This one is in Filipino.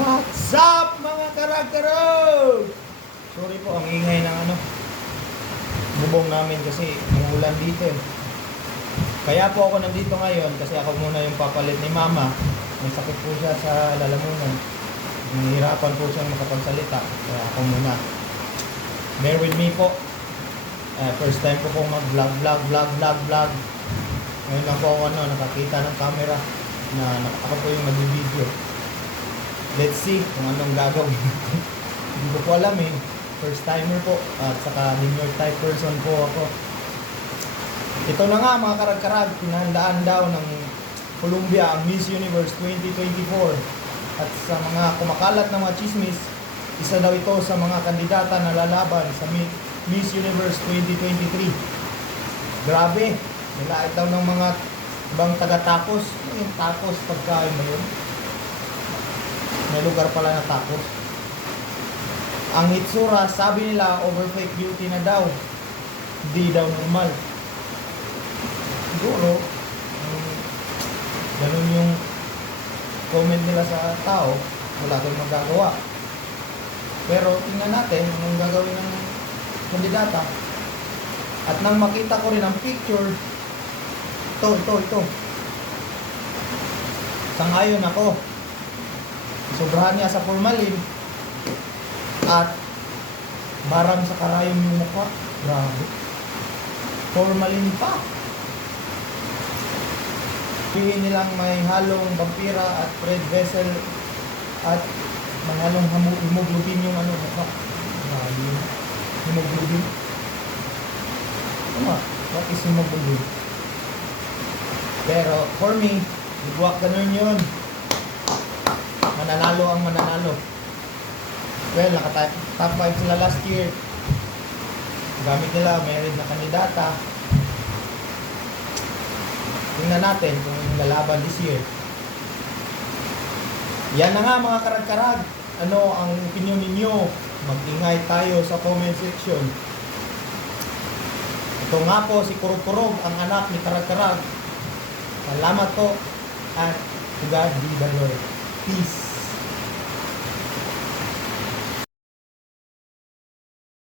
What's up mga karag-karag? Sorry po, ang ingay ng bubong namin kasi umuulan dito eh. Kaya po ako nandito ngayon kasi ako muna yung papalit ni mama. May sakit po siya sa lalamunan. Nahihirapan po siyang makapagsalita. Kaya ako muna. Bear with me po. First time ko pong mag-vlog. Ngayon lang po ako nakakita ng camera na ako po yung nag-video. Let's see kung anong gagawin. Hindi ko po alam eh. First timer po. At saka linear type person po ako. Ito na nga mga karag-karag. Pinahandaan daw ng Columbia ang Miss Universe 2024. At sa mga kumakalat ng mga chismis, isa daw ito sa mga kandidata na lalaban sa Miss Universe 2023. Grabe. Nilait daw ng mga ibang taga-tacos. Ano yung tacos? Pagkain ba yun? May lugar pala na tacos. Ang itsura, sabi nila, over fake beauty na daw. Hindi daw normal. Siguro, ganun yung comment nila sa tao, wala tayong magagawa. Pero tingnan natin anong gagawin ng kandidata. At nang makita ko rin ang picture, ito. Sangayon ako. Sobrahan niya sa formalin at barang sa karayom yung mukha. Grabe. Formalin pa. Pihin nilang may halong vampira at red vessel at may halong hemoglobin yung mukha. Grabe yun. Hemoglobin. What is hemoglobin? Pero for me, buwak ganun yun. Mananalo ang mananalo. Well, top 5 sila last year. Gamit nila, married na kandidata. Tingnan natin kung lalaban this year. Yan na nga mga karag-karag. Ano ang opinion ninyo? Mag-ingay tayo sa comment section. Ito nga po si Kurog-Kurog, ang anak ni Karag-Karag. Salamat po. At to God be the Lord. Peace.